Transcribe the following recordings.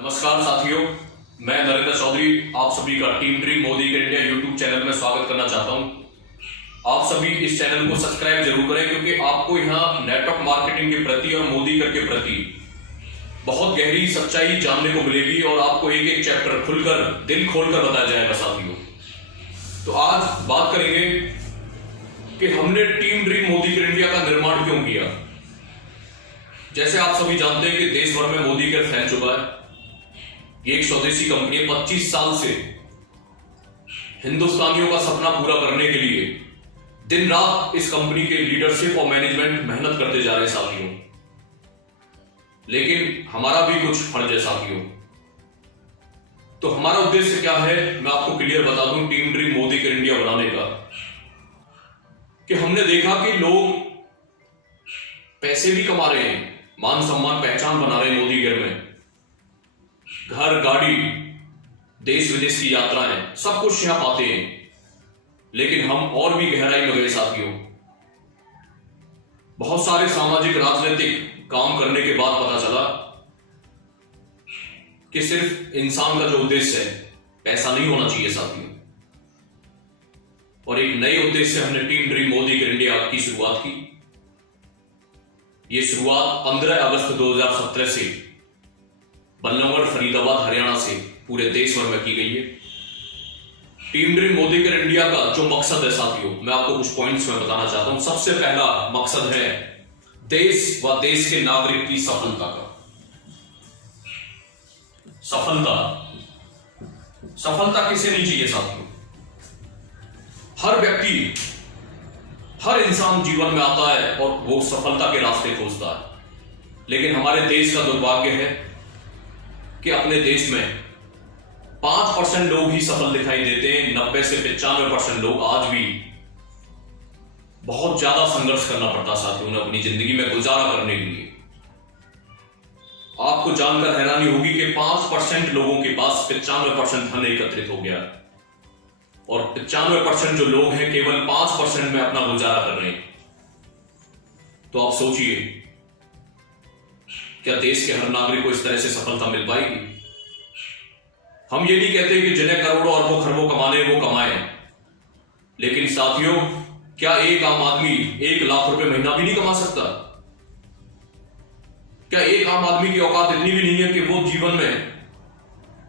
नमस्कार साथियों, मैं नरेंद्र चौधरी आप सभी का टीम ड्रीम मोदी के इंडिया यूट्यूब चैनल में स्वागत करना चाहता हूं। आप सभी इस चैनल को सब्सक्राइब जरूर करें क्योंकि आपको यहां नेटवर्क मार्केटिंग के प्रति और मोदी कर के प्रति बहुत गहरी सच्चाई जानने को मिलेगी और आपको एक एक चैप्टर खुलकर दिल खोलकर बताया जाएगा साथियों। तो आज बात करेंगे कि हमने टीम ड्रीम मोदी के इंडिया का निर्माण क्यों किया। जैसे आप सभी जानते हैं कि देश भर में मोदी केयर फैल चुका है। ये एक स्वदेशी कंपनी है। 25 साल से हिंदुस्तानियों का सपना पूरा करने के लिए दिन रात इस कंपनी के लीडरशिप और मैनेजमेंट मेहनत करते जा रहे हैं साथियों। लेकिन हमारा भी कुछ फर्ज है साथियों। तो हमारा उद्देश्य क्या है मैं आपको क्लियर बता दूं team dream Modi care India बनाने का। कि हमने देखा कि लोग पैसे भी कमा रहे हैं, मान सम्मान पहचान बना रहे हैं मोदी केयर में, घर गाड़ी देश विदेश की यात्राएं सब कुछ यहां पाते हैं। लेकिन हम और भी गहराई में गए साथियों। बहुत सारे सामाजिक राजनीतिक काम करने के बाद पता चला कि सिर्फ इंसान का जो उद्देश्य है पैसा नहीं होना चाहिए साथियों। और एक नए उद्देश्य से हमने team dream Modi care India की शुरुआत की। यह शुरुआत 15 अगस्त 2017 से बल्लभगढ़ फरीदाबाद हरियाणा से पूरे देश भर में की गई है। Team dream Modi care India का जो मकसद है साथियों, मैं आपको कुछ पॉइंट्स में बताना चाहता हूं। सबसे पहला मकसद है देश व देश के नागरिक की सफलता का। सफलता किसे नहीं चाहिए साथियों। हर व्यक्ति हर इंसान जीवन में आता है और वो सफलता के रास्ते खोजता है। लेकिन हमारे देश का दुर्भाग्य है कि अपने देश में 5% लोग ही सफल दिखाई देते हैं। 90 से 95% लोग आज भी बहुत ज्यादा संघर्ष करना पड़ता साथियों उन्हें अपनी जिंदगी में गुजारा करने के लिए। आपको जानकर हैरानी होगी कि 5% लोगों के पास 95% धन एकत्रित हो गया और 95% जो लोग हैं केवल 5% में अपना गुजारा कर रहे हैं। तो आप सोचिए, क्या देश के हर नागरिक को इस तरह से सफलता मिल पाएगी? हम ये नहीं कहते कि जिन्हें करोड़ों अरबों खरबों कमाने वो कमाएं, लेकिन साथियों क्या एक आम आदमी 1 लाख रुपए महीना भी नहीं कमा सकता? क्या एक आम आदमी की औकात इतनी भी नहीं है कि वो जीवन में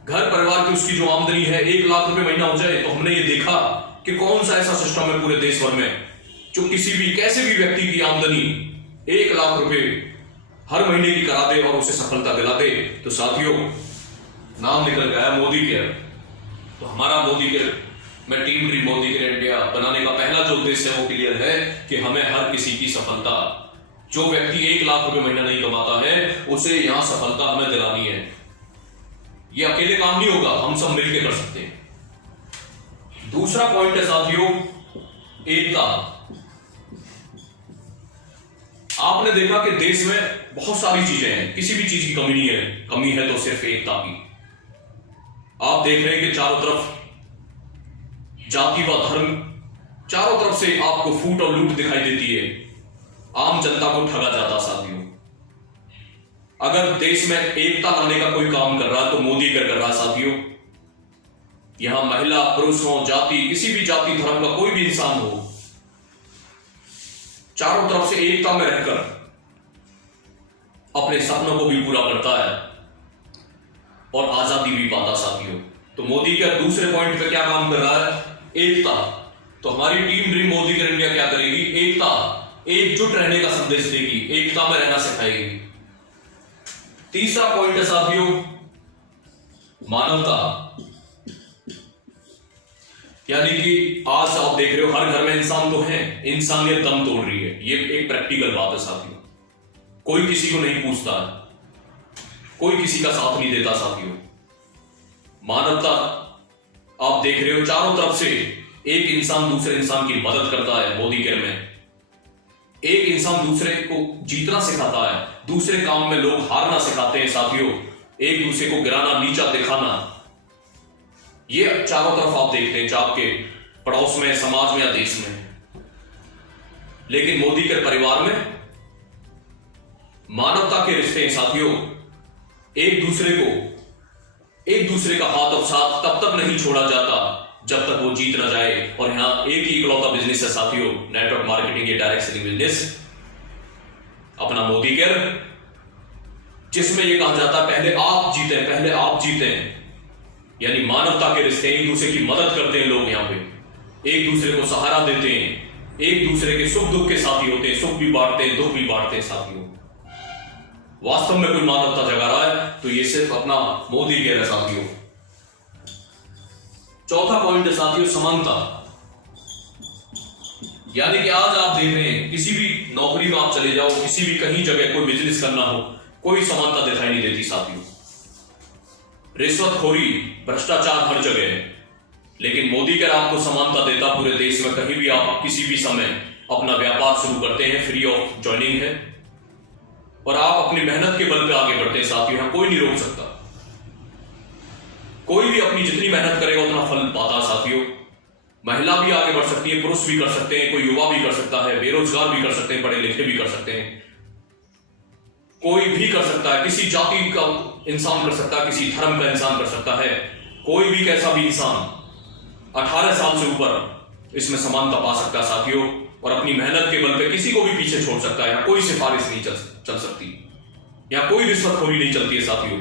घर परिवार की उसकी जो आमदनी है 1 लाख रुपए महीना हो जाए? तो हमने ये देखा कि कौन सा ऐसा सिस्टम है पूरे देश भर में जो किसी भी कैसे भी व्यक्ति की आमदनी 1 लाख रुपए हर महीने की करा दे और उसे सफलता दिला दे। तो साथियों नाम निकल गया मोदी केयर। तो हमारा मोदी केयर में team dream Modi care India बनाने का पहला जो उद्देश्य है वो क्लियर है कि हमें हर किसी की सफलता, जो व्यक्ति 1 लाख रुपए महीना नहीं कमाता है उसे यहां सफलता हमें दिलानी है। ये अकेले काम नहीं होगा, हम सब मिलकर कर सकते हैं। दूसरा पॉइंट है साथियों एकता। आपने देखा कि देश में बहुत सारी चीजें हैं, किसी भी चीज की कमी नहीं है। कमी है तो सिर्फ एकता की। आप देख रहे हैं कि चारों तरफ जाति व धर्म, चारों तरफ से आपको फूट और लूट दिखाई देती है। आम जनता को ठगा जाता साथियों। अगर देश में एकता लाने का कोई काम कर रहा है तो मोदी केयर कर रहा है साथियों। यहां महिला पुरुष हो, जाति किसी भी जाति धर्म का कोई भी इंसान हो, चारों तरफ से एकता में रहकर अपने सपनों को भी पूरा करता है और आजादी भी पाता साथियों। तो मोदी केयर दूसरे पॉइंट पे क्या काम कर रहा है? एकता। तो हमारी team dream Modi care India क्या करेगी? एकता, एकजुट रहने का संदेश देगी, एकता में रहना सिखाएगी। तीसरा पॉइंट है साथियों मानवता। यानी कि आज आप देख रहे हो हर घर में इंसान तो है, इंसानियत दम तोड़ रही है। ये एक प्रैक्टिकल बात है साथियों। कोई किसी को नहीं पूछता, कोई किसी का साथ नहीं देता साथियों। मानवता आप देख रहे हो चारों तरफ से एक इंसान दूसरे इंसान की मदद करता है। मोदी केयर में एक इंसान दूसरे को जीतना सिखाता है, दूसरे काम में लोग हारना सिखाते हैं साथियों। एक दूसरे को गिराना, नीचा दिखाना, ये चारों तरफ आप देखते हैं, चाहे आपके पड़ोस में, समाज में या देश में। लेकिन मोदी केयर परिवार में मानवता के रिश्ते हैं साथियों। एक दूसरे को एक दूसरे का हाथ और साथ तब तक नहीं छोड़ा जाता जब तक वो जीत ना जाए। और यहां एक ही इकलौता बिजनेस है साथियों, नेटवर्क मार्केटिंग या डायरेक्ट सेलिंग बिजनेस, अपना मोदी केयर, जिसमें ये कहा जाता है पहले आप जीतें, पहले आप जीतें। यानी मानवता के रिश्ते, एक दूसरे की मदद करते हैं लोग, यहां पे एक दूसरे को सहारा देते हैं, एक दूसरे के सुख दुख के साथी होते हैं, सुख भी बांटते हैं, दुख भी बांटते हैं साथियों। वास्तव में कोई मानवता जगा रहा है तो ये सिर्फ अपना मोदी केयर है साथियों। चौथा पॉइंट है साथियों, समानता। यानी कि आज आप देख रहे हैं किसी भी नौकरी में आप चले जाओ, किसी भी कहीं जगह कोई बिजनेस करना हो, कोई समानता दिखाई नहीं देती साथियों। रिश्वतखोरी, भ्रष्टाचार हर जगह है, लेकिन मोदी केयर आपको समानता देता पूरे देश में। कहीं भी आप किसी भी समय अपना व्यापार शुरू करते हैं, फ्री ऑफ जॉइनिंग है, और आप अपनी मेहनत के बल पे आगे बढ़ते हैं साथियों। यहां कोई नहीं रोक सकता, कोई भी अपनी जितनी मेहनत करेगा उतना फल पाता है साथियों। महिला भी आगे बढ़ सकती है, पुरुष भी कर सकते हैं, कोई युवा भी कर सकता है, बेरोजगार भी कर सकते हैं, पढ़े लिखे भी कर सकते हैं, कोई भी कर सकता है, किसी जाति का इंसान कर सकता है, किसी धर्म का इंसान कर सकता है, कोई भी कैसा भी इंसान 18 साल से ऊपर इसमें समानता पा सकता है साथियों, और अपनी मेहनत के बल पे किसी को भी पीछे छोड़ सकता है। यहां कोई सिफारिश नहीं चल सकती, यहां कोई रिश्वतखोरी नहीं चलती है साथियों।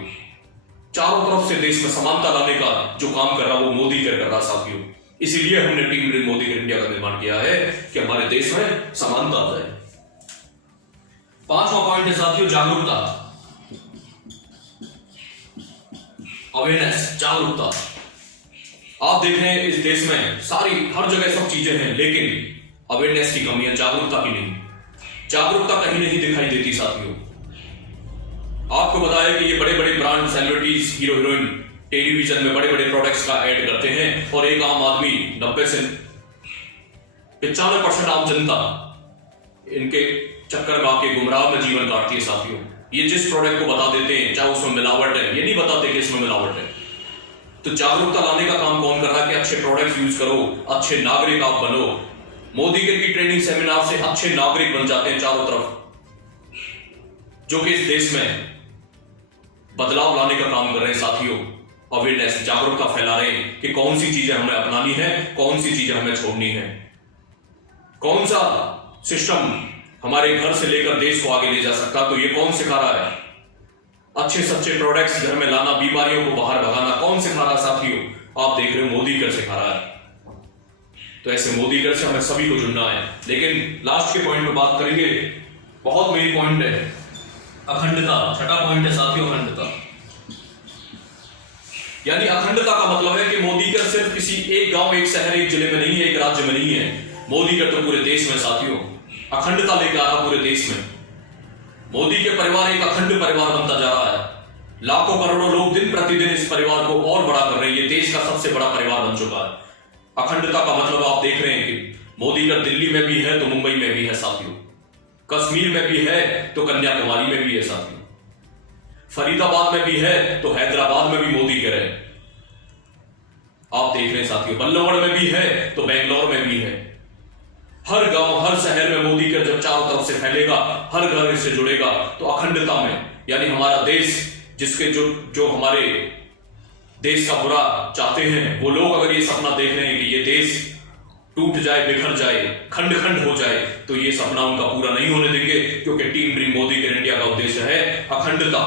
चारों तरफ से देश में समानता लाने का जो काम कर रहा है वो मोदी केयर कर रहा है साथियों। इसीलिए हमने team dream Modi care India का निर्माण किया है कि हमारे देश में समानता आ जाए। पांचवा पॉइंट है साथियों, जागरूकता, अवेयरनेस, जागरूकता। आप देख रहे हैं इस देश में सारी हर जगह सब चीजें हैं, लेकिन अवेयरनेस की कमी है, जागरूकता की नहीं। जागरूकता कहीं नहीं दिखाई देती साथियों। आपको बताया कि ये बड़े बड़े brand, celebrities, hero heroine television में बड़े बड़े प्रोडक्ट्स का ऐड करते हैं, और एक आम आदमी 90 से 95% आम जनता इनके चक्कर में आके गुमराह में जीवन काटती है साथियों। ये जिस प्रोडक्ट को बता देते हैं चाहे उसमें मिलावट है, ये नहीं बताते कि इसमें मिलावट है। तो जागरूकता लाने का काम कौन कर रहा है कि अच्छे प्रोडक्ट्स यूज करो, अच्छे नागरिक आप बनो। मोदी केयर की ट्रेनिंग सेमिनार से अच्छे नागरिक बन जाते हैं चारों तरफ, जो कि इस देश में बदलाव लाने का काम कर रहे हैं साथियों। अवेयरनेस, जागरूकता फैला रहे हैं कि कौन सी चीजें हमें अपनानी है, कौन सी चीजें हमें छोड़नी है, कौन सा सिस्टम हमारे घर से लेकर देश को आगे ले जा सकता। तो ये कौन सिखा रहा है? अच्छे सच्चे प्रोडक्ट्स घर में लाना, बीमारियों को बाहर भगाना, कौन सिखा रहा है साथियों? आप देख रहे हो मोदी केयर सिखा रहा है। तो ऐसे मोदी केयर से हमें सभी को जुड़ना है। लेकिन लास्ट के पॉइंट में बात करेंगे, बहुत मेन पॉइंट है अखंडता। छठा पॉइंट है साथियों, अखंडता। यानी अखंडता का मतलब है कि मोदी केयर सिर्फ किसी एक गांव, एक शहर, एक जिले में नहीं है, एक राज्य में नहीं है। मोदी केयर तो पूरे देश में साथियों अखंडता लेकर आ रहा, पूरे देश में। मोदी के परिवार एक अखंड परिवार बनता जा रहा है। लाखों करोड़ों लोग दिन प्रतिदिन इस परिवार को और बड़ा कर रहे हैं। ये देश का सबसे बड़ा परिवार बन चुका है। अखंडता का मतलब आप देख रहे हैं कि मोदी केयर दिल्ली में भी है तो मुंबई में भी है साथियों, कश्मीर में भी है तो कन्याकुमारी में भी है साथियों, फरीदाबाद में भी है तो हैदराबाद में भी मोदी केयर है। आप देख रहे हैं साथियों, बल्लभगढ़ में भी है तो बेंगलोर में भी है। हर गांव, हर शहर में मोदी केयर जब चारों तरफ से फैलेगा, हर घर इससे जुड़ेगा, तो अखंडता में, यानी हमारा देश, जिसके जो हमारे देश का बुरा चाहते हैं, वो लोग अगर ये सपना देख रहे हैं कि ये देश टूट जाए, बिखर जाए, खंड खंड हो जाए, तो ये सपना उनका पूरा नहीं होने देंगे, क्योंकि team dream Modi care India का उद्देश्य है अखंडता।